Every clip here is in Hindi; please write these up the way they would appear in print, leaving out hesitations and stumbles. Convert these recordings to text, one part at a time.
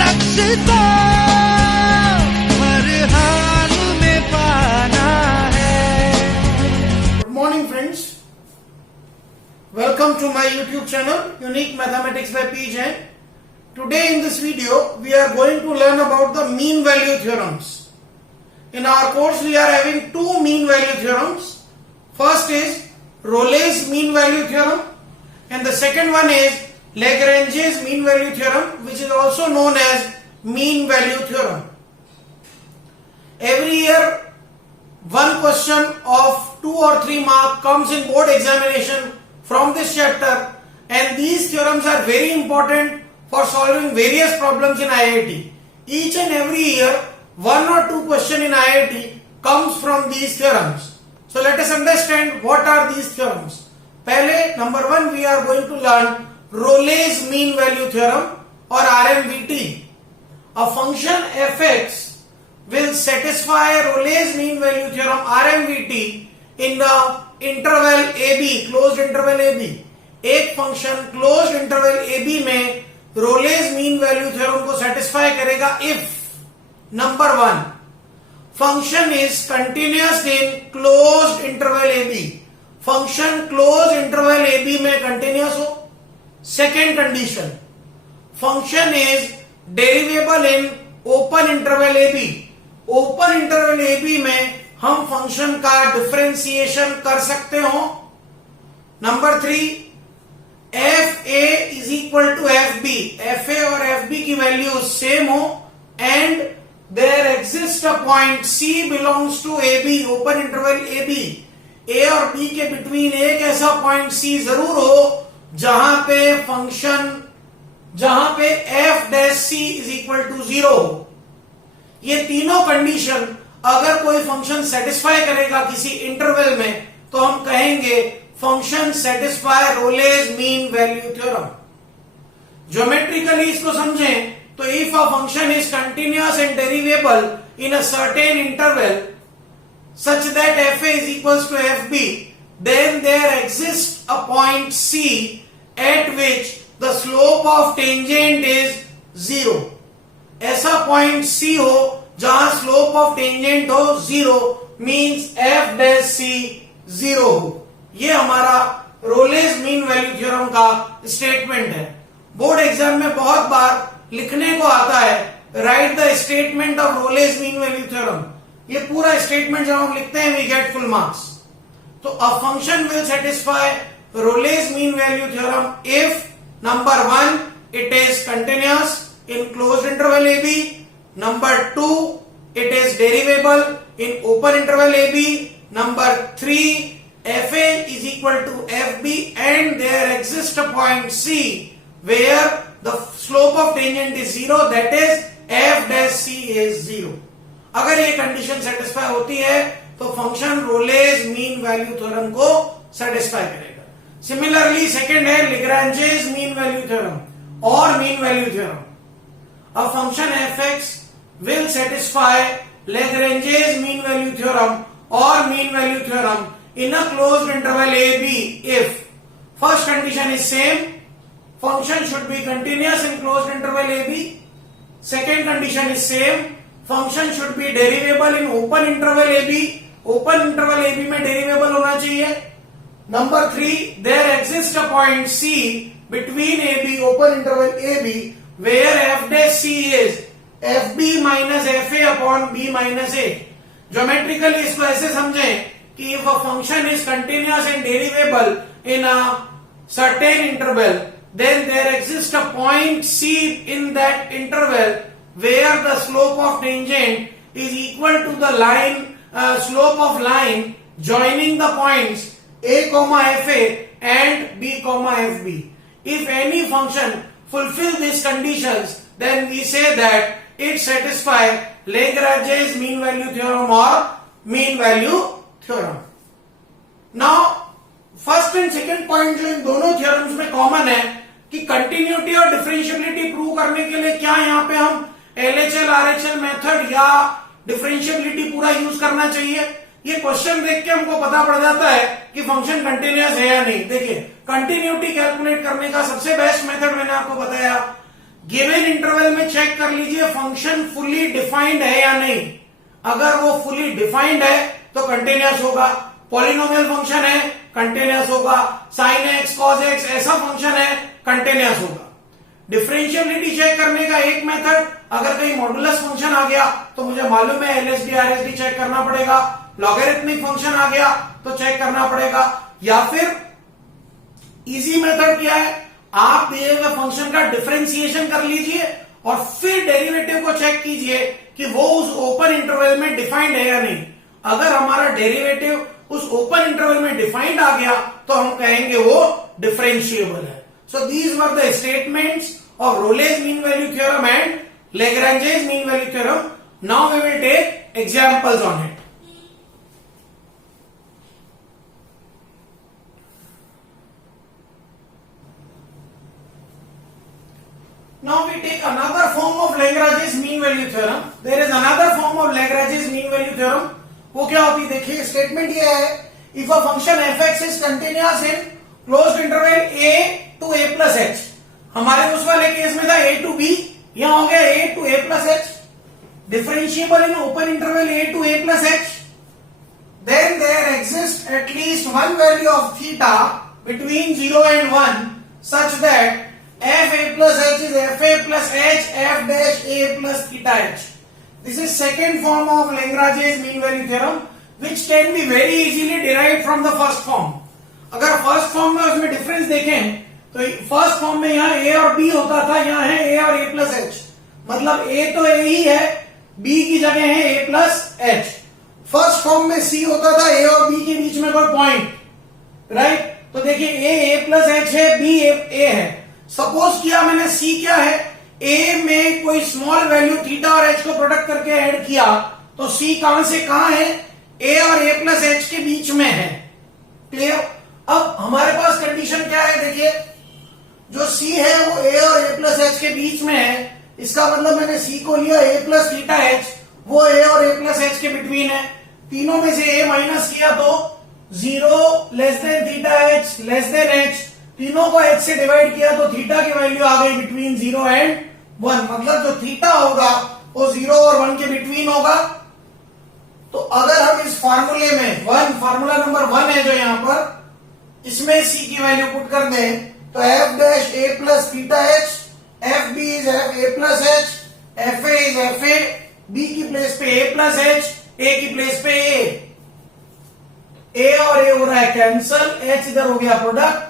लक्ष्य को हर हाल में पाना है। Good morning friends. Welcome to my YouTube channel Unique Mathematics by P. Jain. Today in this video we are going to learn about the mean value theorems. In our course we are having two mean value theorems. First is Rolle's mean value theorem and the second one is Lagrange's mean value theorem, which is also known as mean value theorem. Every year one question of 2 or 3 mark comes in board examination from this chapter, and these theorems are very important for solving various problems in IIT. Each and every year 1 or 2 question in IIT comes from these theorems. So let us understand what are these theorems. पहले number 1 we are going to learn Rolle's mean value theorem or RMVT. A function fx will satisfy Rolle's mean value theorem RMVT in the interval AB, closed interval AB. एक फंक्शन closed interval AB में Rolle's mean value theorem को satisfy करेगा if number 1 function is continuous in closed interval AB. Function closed interval AB में continuous हो. Second condition, function is derivable in open interval AB. Open interval AB में हम फंक्शन का डिफरेंशिएशन कर सकते हो. Number 3, fa is equal to fb. fa और fb की वैल्यू सेम हो and there exists a point c belongs to ab, open interval ab. a और b के बिटवीन एक ऐसा पॉइंट c जरूर हो जहां पे f dash c is equal to 0 हो. ये तीनों कंडीशन अगर कोई फंक्शन सेटिस्फाई करेगा किसी इंटरवल में तो हम कहेंगे function satisfy Rolle's mean value theorem. Geometrically इसको समझें तो if a function is continuous and derivable in a certain interval such that fa is equals to fb, then there exists a point c at which the slope of tangent is 0. ऐसा पॉइंट c हो जहां स्लोप ऑफ टेंजेंट हो 0 मींस f डैश c 0 हो. ये हमारा रोलेज मीन वैल्यू थ्योरम का स्टेटमेंट है. बोर्ड एग्जाम में बहुत बार लिखने को आता है write the statement of Rolle's mean value theorem. ये पूरा स्टेटमेंट जब हम लिखते हैं वी गेट फुल मार्क्स. तो a function will satisfy Rolle's mean value theorem if number 1 it is continuous in closed interval AB. Number 2 it is derivable in open interval AB. Number 3 fa is equal to fb and there exists a point c where the slope of tangent is 0, that is f dash c is 0. अगर ये कंडीशन सेटिस्फाई होती है तो function Rolle's mean value theorem को सेटिस्फाई करेगा. सिमिलरली सेकंड है Lagrange's मीन वैल्यू थ्योरम और mean value theorem. A function fx will satisfy Lagrange's mean value theorem or mean value theorem in a closed interval AB if first condition is same, function should be continuous in closed interval AB. Second condition is same, function should be derivable in open interval AB. open interval AB में derivable होना चाहिए. Number 3, there exists a point C between AB, open interval AB, where f dash C is fb minus fa upon b minus a. Geometrically इसको ऐसे समझें कि if a function is continuous and derivable in a certain interval, then there exists a point C in that interval where the slope of tangent is equal to the line slope of line joining the points a comma fa and b comma fb. If any function fulfill these conditions, then we say that it satisfies Lagrange's mean value theorem or mean value theorem. Now first and second point जो इन दोनों थ्योरम्स में कॉमन है कि कंटिन्यूटी और डिफरेंशियबिलिटी प्रूव करने के लिए क्या यहाँ पे हम एलएचएल आरएचएल मेथड या डिफरेंशियबिलिटी पूरा यूज करना चाहिए. ये क्वेश्चन देख के हमको पता पड़ जाता है कि फंक्शन कंटिन्यूअस है या नहीं. देखिए कंटिन्यूटी कैलकुलेट करने का सबसे बेस्ट मेथड मैंने आपको बताया, गिवन इंटरवल में चेक कर कर लीजिए फंक्शन फुली डिफाइंड है या नहीं। अगर वो फुली डिफाइंड है तो कंटिन्यूअस होगा, पॉलिनोमियल फंक्शन है कंटिन्यूअस होगा, साइन एक्स कॉस एक्स ऐसा फंक्शन है कंटिन्यूअस होगा। डिफरेंशियबिलिटी चेक करने का एक मेथड, अगर कहीं मॉडुलस फंक्शन आ गया तो मुझे मालूम है एलएसडी आरएसडी चेक करना पड़ेगा, लॉगरिथमिक फंक्शन आ गया तो चेक करना पड़ेगा, या फिर इजी मेथड क्या है, आप दिए हुए फंक्शन का डिफरेंशिएशन कर लीजिए और फिर डेरिवेटिव को चेक कीजिए कि वो उस ओपन इंटरवल में डिफाइंड है या नहीं। अगर हमारा डेरिवेटिव उस ओपन इंटरवल में डिफाइंड आ गया तो हम कहेंगे वो डिफरेंशिएबल है। So these were the statements of Rolle's mean value theorem and Lagrange's mean value theorem. Now we will take examples on it. Now we take another form of Lagrange's mean value theorem. There is another form of Lagrange's mean value theorem. वो क्या होती है देखिए, स्टेटमेंट ये है, if a function fx is continuous in closed interval a to a plus h. हमारे उस वाले केस में था a to b, यहां हो गया a to a plus h, differentiable in open interval a to a plus h, then there exists at least one value of theta between 0 and 1 such that f a plus h is f a plus h f dash a plus theta h. This is second form of Lagrange's mean value theorem which can be very easily derived from the first form. अगर फर्स्ट फॉर्म में उसमें डिफरेंस देखें तो फर्स्ट फॉर्म में यहाँ a और b होता था, यहाँ है a और a प्लस h, मतलब a तो a ही है, b की जगह है a plus h। First form में c होता था a और b के बीच में कोई पॉइंट, राइट? तो देखिए a प्लस h है, b a है। सपोज किया मैंने c क्या है, a में कोई स्मॉल वैल्यू थीटा और h को प्रोडक्ट करके ऐड किया तो c कहां से कहां है, a और a प्लस h के बीच में है। क्लियर? अब हमारे पास कंडीशन क्या है, देखिए जो c है वो a और a प्लस h के बीच में है, इसका मतलब मैंने c को लिया a प्लस थीटा h, वो a और a प्लस h के बिटवीन है। तीनों में से a माइनस किया तो 0 less than theta h less than h, तीनों को h से डिवाइड किया तो थीटा की वैल्यू आ गई बिटवीन 0 एंड 1, मतलब जो थीटा होगा वो 0 और 1 के बिटवीन होगा। तो अगर हम इस फार्मूले में फार्मूला नंबर 1 है जो यहां पर, इसमें c की वैल्यू पुट कर दें तो f dash a plus theta h, f b is f a plus h, f a is f a, b की प्लेस पे a प्लस h, a की प्लेस पे a और a हो रहा है कैंसल, h इधर हो गया प्रोडक्ट।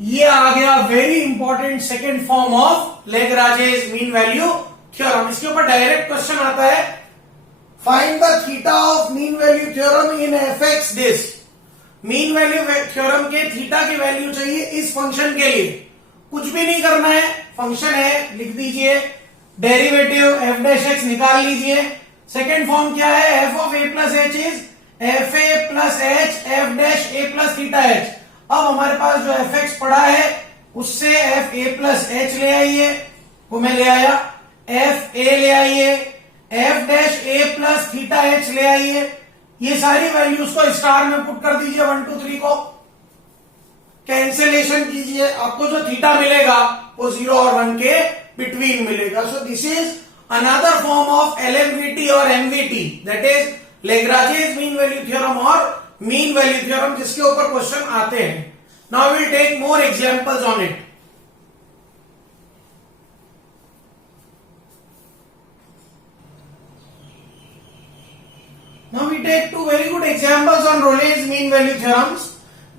ये आ गया very important second form of Lagrange's mean value theorem. इसके ऊपर डायरेक्ट क्वेश्चन आता है, find the theta of mean value theorem in fx this. Mean value theorem के थीटा की वैल्यू चाहिए इस फंक्शन के लिए। कुछ भी नहीं करना है, फंक्शन है लिख दीजिए, डेरिवेटिव एफ डैश एक्स निकाल लीजिए। सेकेंड फॉर्म क्या है, F of A plus H is F A plus H F dash A plus theta H. अब हमारे पास जो एफ एक्स पड़ा है उससे एफ ए प्लस एच ले आइए, वो मैं ले आया, एफ ए ले आइए, एफ डैश ए प्लस थीटा एच ले आइए। ये सारी वैल्यूज को स्टार में पुट कर दीजिए, 1 2 3 को कैंसिलेशन कीजिए, आपको जो थीटा मिलेगा वो 0 और 1 के बिटवीन मिलेगा। So this is another form of LMVT और MVT, that is Lagrange's mean value theorem और मीन वैल्यू थ्योरम, जिसके ऊपर क्वेश्चन आते हैं। Now will take more examples on it. Now we take two very good examples on Rolle's mean value theorems.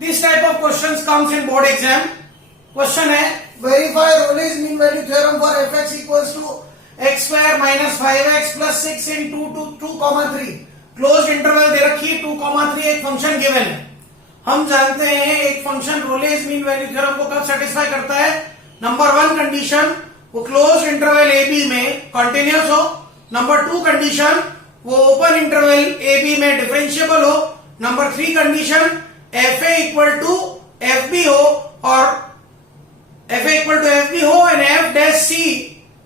This type of questions comes in board exam. Question है, verify Rolle's mean value theorem for fx equals to x square minus 5x plus 6 in 2,3. Closed interval दे रखी है 2,3, एक फंक्शन गिवन है। हम जानते हैं एक function Rolle's mean value theorem को कब सेटिस्फाई करता है, नंबर 1 कंडीशन वो क्लोज्ड इंटरवल ए बी में कंटिन्यूअस हो, नंबर 2 कंडीशन वो ओपन इंटरवल ए बी में डिफरेंशिएबल हो, number 3 condition F A equal to F B हो और F A equal to F B हो and F dash C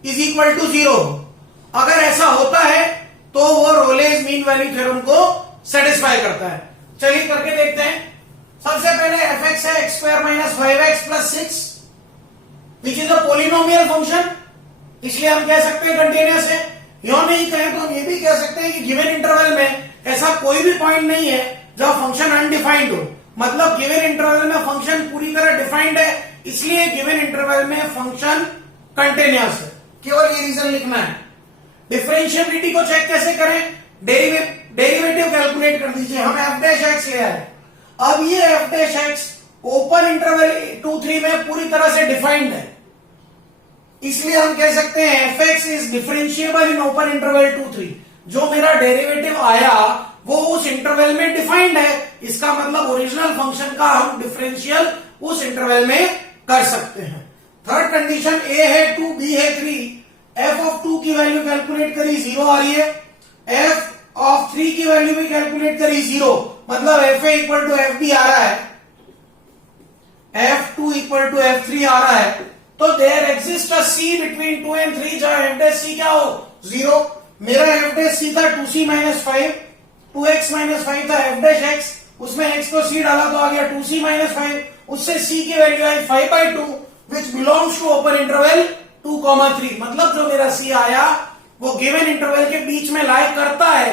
is equal to 0। अगर ऐसा होता है तो वो Rolle's मीन वैल्यू थ्योरम को सेटिस्फाई करता है। चलिए करके देखते हैं। सबसे पहले एफ एक्स है x square minus 5x plus 6 which is a polynomial function. इसलिए हम कह सकते हैं कंटिन्यूअस है। यो नहीं कहें तो हम ये भी कह सकते हैं कि गिवन इंटरवल में ऐसा कोई भी पॉइंट नहीं है जब फंक्शन अनडिफाइंड हो, मतलब गिवन इंटरवल में फंक्शन पूरी तरह डिफाइंड है, इसलिए गिवन इंटरवल में फंक्शन कंटिन्यूअस है। केवल ये रीजन लिखना है। डिफरेंशिएबिलिटी को चेक कैसे करें? डेरिवेटिव कैलकुलेट कर दीजिए। हम एफ डैश एक्स ले आए, अब ये F dash x open interval 2-3 में पूरी तरह से डिफाइंड है, इसलिए हम कह सकते हैं F X is differentiable in open interval 2-3। जो मेरा डेरिवेटिव आया वो उस इंटरवल में डिफाइंड है, इसका मतलब ओरिजिनल फंक्शन का हम डिफरेंशियल उस इंटरवल में कर सकते हैं। थर्ड कंडीशन, ए है 2, बी है 3, एफ ऑफ 2 की वैल्यू कैलकुलेट करी 0 आ रही है, एफ ऑफ 3 की वैल्यू भी कैलकुलेट करी 0, मतलब F A equal to F B आ रहा है, F2 इक्वल टू F3 आ रहा है, तो there exist a C between 2 and 3 जहां एफ डैश C क्या हो 0। मेरा एफ डैश C था 2C माइनस 5, 2x माइनस 5 था एफ डैश x, उसमें x को C डाला तो आ गया 2C माइनस 5, उससे C की वैल्यू आई 5/2 which belongs to open interval 2,3, मतलब जो मेरा C आया वो गिवन इंटरवल के बीच में लाई करता है।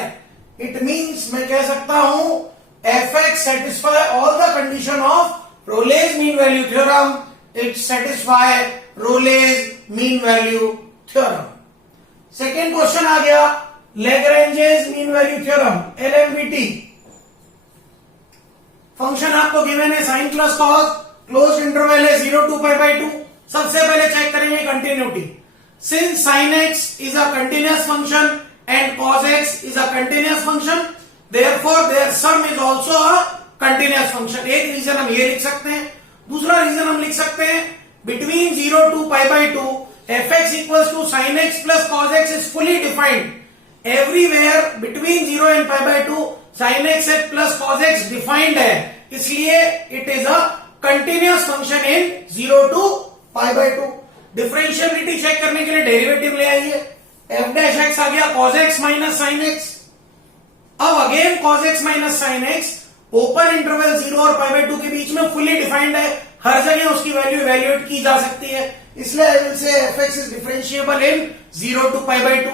इट मीन्स मैं कह सकता हूं fx satisfy all the condition of Rolle's mean value theorem. It satisfies Rolle's mean value theorem. Second question आ गया Lagrange's mean value theorem, LMVT। फंक्शन आपको गिवन है sin plus cos, close interval है 0 to π/2। सबसे पहले चेक करेंगे continuity. Since sin x is a continuous function and cos x is a continuous function, therefore their sum is also a continuous function. एक रीजन हम ये लिख सकते हैं। दूसरा रीजन हम लिख सकते हैं between 0 to π/2 F X equals to sine X plus cos X is fully defined. Everywhere between 0 and π/2 sine X plus cos X defined है, इसलिए it is a continuous function in 0 to π/2। Differentiability check करने के लिए डेरिवेटिव ले आइए। एफ डैश एक्स आ गया cos x minus sine x. अब again cos x minus sine x open interval 0 और π/2 के बीच में फुली डिफाइंड है, हर जगह उसकी वैल्यू इवैल्यूएट की जा सकती है, इसलिए I will say fx is differentiable in 0 to π/2।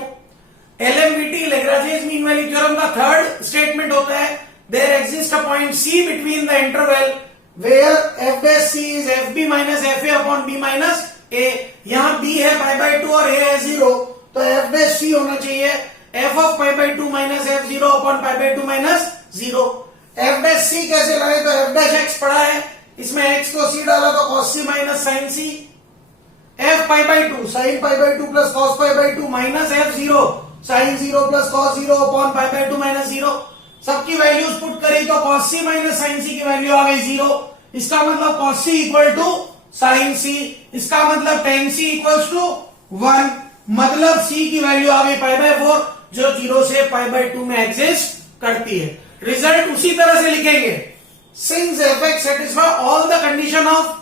LMVT Lagrange mean value theorem का थर्ड स्टेटमेंट होता है there exist a point C between the interval where f dash C is fb minus fa upon b minus a। यहां b है π/2 और a है 0, तो f डैश C होना चाहिए f of π/2 minus f0 upon π/2 minus 0। F dash c कैसे लाए, तो एफ डैश एक्स पड़ा है, इसमें एक्स को सी डाला तो कॉस सी माइनस साइन सी, F π/2 sign π/2 plus cos π/2 minus f0 sign 0 plus cos 0 upon π/2 minus 0। सबकी वैल्यूज पुट करी तो कॉस सी माइनस साइन सी की वैल्यू आ गई 0, इसका मतलब cos C equal to sign सी, इसका मतलब टेन सी इक्वल टू 1, मतलब सी की वैल्यू आ गई π/4 जो 0 से π/2 में एग्जिस्ट करती है। रिजल्ट उसी तरह से लिखेंगे। Since F x satisfy all the condition of,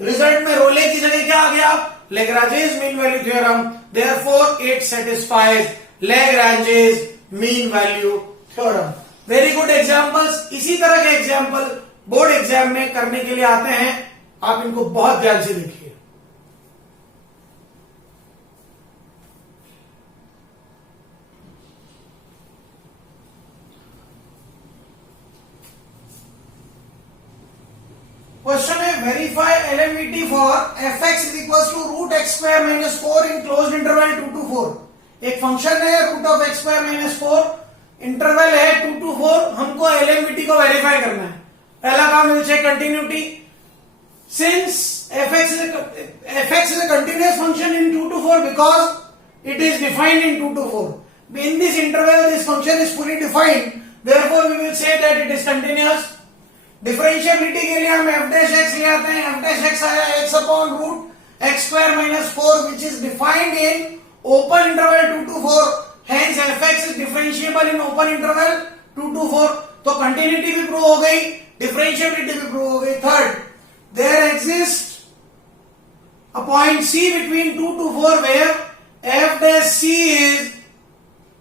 result में रोले की जगह क्या आ गया Lagrange's mean value theorem, therefore it satisfies Lagrange's mean value theorem। Very good examples. इसी तरह के एग्जाम्पल बोर्ड एग्जाम में करने के लिए आते हैं, आप इनको बहुत ध्यान से देखिए। क्वेश्चन है verify LMVT for fx is equal to root X square minus 4 in closed interval 2 to 4। एक फंक्शन है root of X square minus 4, interval है 2 to 4, हमको LMVT को वेरीफाई करना है। पहला काम will check continuity. Since fx is a continuous function in 2 to 4 because it is defined in 2 to 4. In this interval this function is fully defined, therefore we will say that it is continuous। Differentiability के लिए हम एफ डैश एक्स ले आते हैं। एफ डैश एक्स आया X upon root X square minus 4 which is defined in open interval 2 to 4, hence F X is differentiable in open interval 2 to 4। तो कंटिन्यूटी भी प्रूव हो गई, डिफरेंशिएबिलिटी भी प्रूव हो गई। Third, there exist a point c between 2 to 4 where f dash C is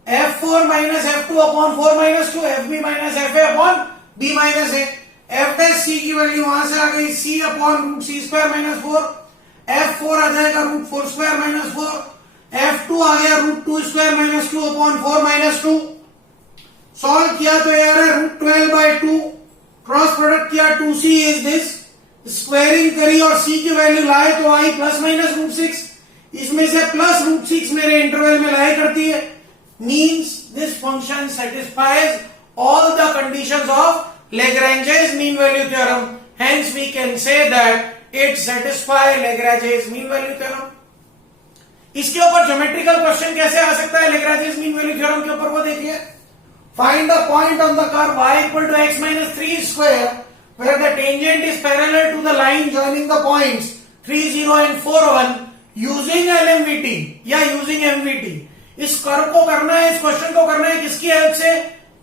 f4 minus f2 upon 4 minus 2, fb minus fa upon b minus a। F dash c की वैल्यू वहां से आ गई c upon root c square minus 4, f4 आ जाएगा रूट 4 स्क्वायर माइनस 4, आ गया √2² - 2/4 - 2। सॉल्व किया तो यार है √12/2। क्रॉस प्रोडक्ट किया 2c इज दिस, स्क्वायरिंग करी और c की वैल्यू लाए तो आई ±√6। इसमें से +√6 मेरे इंटरवल में लाई करती है, means this function satisfies all the conditions of Lagrange's mean value theorem. Hence we can say that it satisfies Lagrange's mean value theorem. इसके ऊपर ज्योमेट्रिकल क्वेश्चन कैसे आ सकता है Lagrange's mean value theorem के ऊपर, वो देखिए। Find the point on the curve y equal to x - 3 square where the tangent is parallel to the line joining the points 3, 0 and 4, 1 using LMVT या using MVT। इस कर्व को करना है, इस क्वेश्चन को करना है किसकी हेल्प से?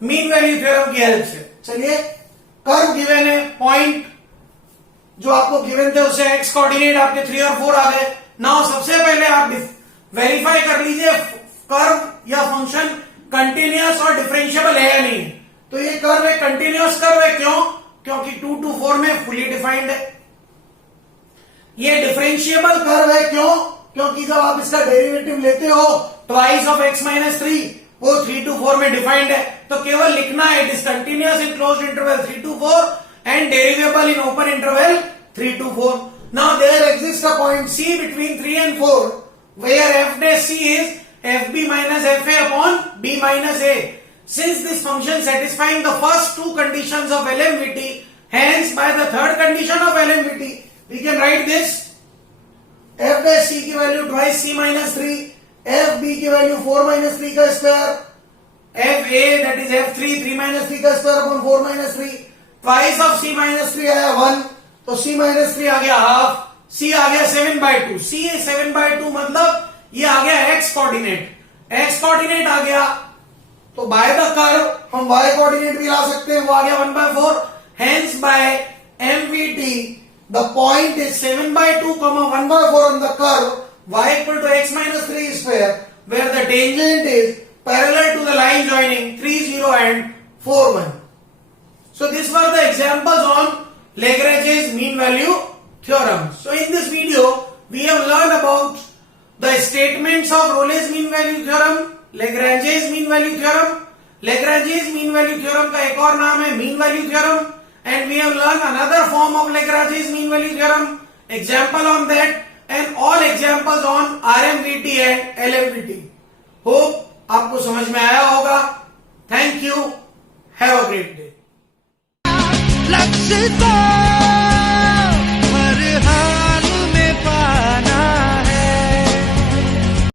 मीन वैल्यू थ्योरम की हेल्प से। चलिए, कर्व गिवन है, पॉइंट जो आपको गिवन थे उससे एक्स कोऑर्डिनेट आपके 3 और 4 आ गए। नाउ सबसे पहले आप वेरीफाई कर लीजिए कर्व या फंक्शन कंटिन्यूअस और डिफरेंशिएबल है या नहीं। तो ये कर्व है, कंटिन्यूअस कर्व है, क्यों? क्योंकि 2 to 4 में फुली डिफाइंड है। ये डिफरेंशिएबल कर्व है, क्यों? क्योंकि जब आप इसका डेरिवेटिव लेते हो ट्वाइस ऑफ x - 3, वो 3 to 4 में डिफाइंड है। तो केवल लिखना है it is continuous in closed interval 3 to 4 and derivable in open interval 3 to 4। Now there exist a point C between 3 and 4 where f dash C is fb minus fa upon b minus a. Since this function satisfying the first two conditions of LMVT, hence by the third condition of LMVT we can write this f dash C की value twice C minus 3, f b की वैल्यू 4 minus 3 का square, f a that is f 3 3 minus 3 का square upon 4 minus 3, twice of C minus 3 आया 1, तो C minus 3 आ गया हाफ, C आ गया 7/2। C 7/2 मतलब ये आ गया x कोऑर्डिनेट, x कोऑर्डिनेट आ गया तो बाय द कर्व हम y कोऑर्डिनेट भी ला सकते हैं, वो आ गया 1/4। Hence by MVT the point is 7/2, 1/4 on the curve y equal to x minus 3 square where the tangent is parallel to the line joining 3, 0 and 4, 1. So these were the examples on Lagrange's mean value theorem. So in this video we have learned about the statements of Rolle's mean value theorem, Lagrange's mean value theorem, Lagrange's mean value theorem का एक और नाम है mean value theorem, and we have learned another form of Lagrange's mean value theorem, example on that, and all examples on RMVT and LMVT. Hope आपको समझ में आया होगा। Thank you. Have a great day. Flexible.